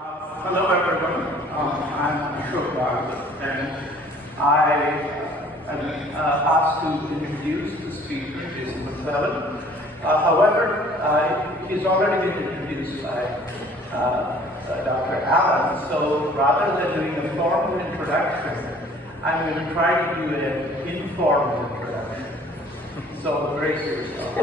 Hello everyone, I'm Ashok Bhagwat and I am asked to introduce the speaker, McLellan. However, he's already been introduced by Dr. Allen, so rather than doing a formal introduction, I'm going to try to do an informal introduction. So brace yourself.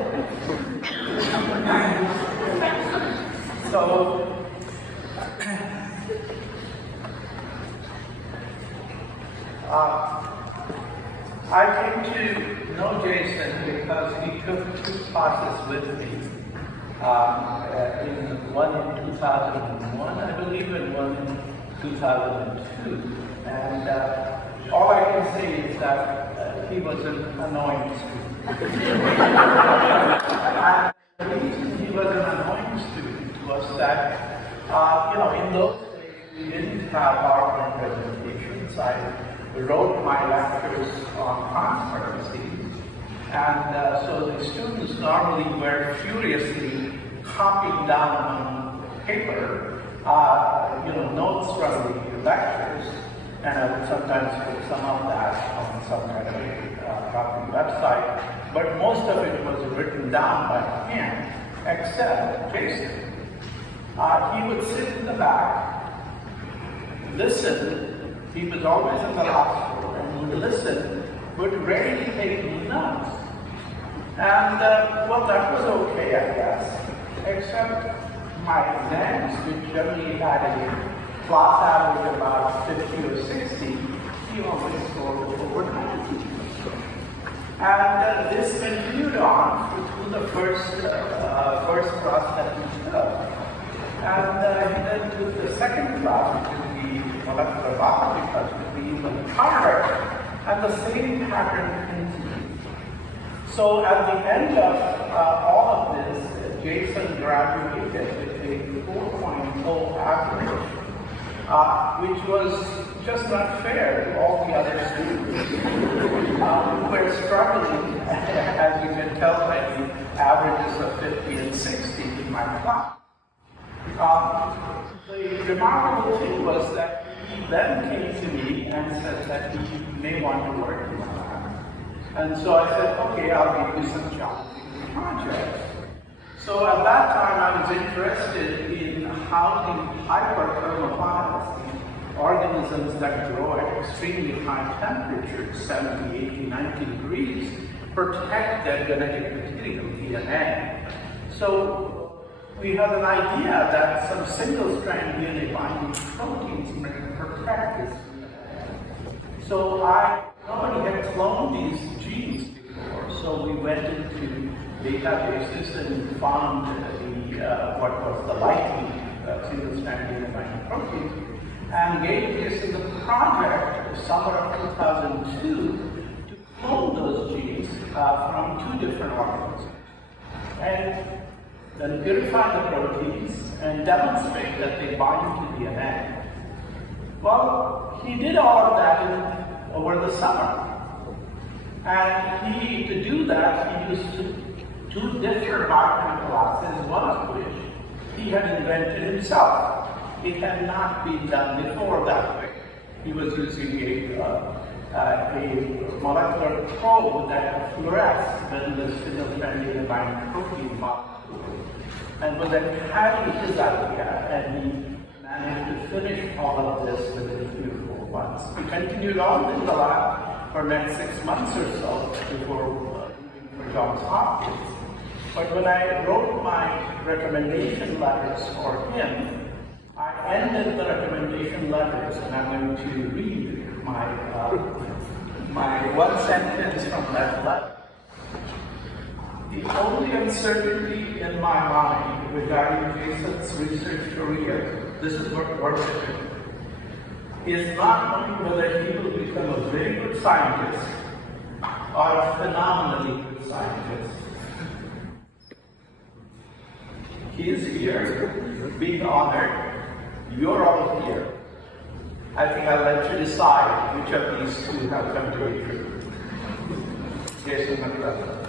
I came to know Jason because he took two classes with me, one in 2001, I believe, and one in 2002. And all I can say is that he was an annoying student. And the reason he was an annoying student was that, in those days we didn't have PowerPoint presentations. I wrote my lectures on transparency, and so the students normally were furiously copying down on paper, notes from the lectures, and I would sometimes put some of that on some kind of a copy website, but most of it was written down by hand, except Jason. He would sit in the back, listen. He was always in the last row and would listen, but rarely take any notes. And that was okay, I guess, except my exams, which generally had a class average of about 50 or 60, he always scored over 90. And this continued on through the first class that we took. And he then took the second class, which is the molecular biology class, which we even harder, and the same pattern continued. So at the end of all of this, Jason graduated with a 4.0 average, which was just not fair to all the other students who were struggling, as you can tell by the averages of 50 and 60 in my class. The remarkable thing was that he then came to me and said that he may want to work in my lab. And so I said, okay, I'll give you some challenging projects. So at that time I was interested in how the hyperthermophiles, the organisms that grow at extremely high temperatures, 70, 80, 90 degrees, protect their genetic material, DNA. So we had an idea that some single-strand DNA binding proteins might protect this. So nobody had cloned these genes before, so we went into databases and found what was the likely single-strand DNA binding protein, and gave Jason the project, summer of 2002, to clone those genes from two different organisms. And then purify the proteins and demonstrate that they bind to DNA. Well, he did all of that over the summer. And to do that, he used two different biochemical acids, one of which he had invented himself. It had not been done before that way. He was using a molecular probe that fluoresced when the single-strand DNA binding protein molecule. And was then having his idea, and he managed to finish all of this within 3 or 4 months. We continued on in the lab for the next 6 months or so before moving for Johns Hopkins. But when I wrote my recommendation letters for him, I ended the recommendation letters, and I'm going to read my one sentence from that letter. The only uncertainty in my mind regarding Jason's research career, this is what works for him, is not knowing whether he will become a very good scientist or a phenomenally good scientist. He is here, being honored. You're all here. I think I'll let you decide which of these two have come to be true. Jason McLellan.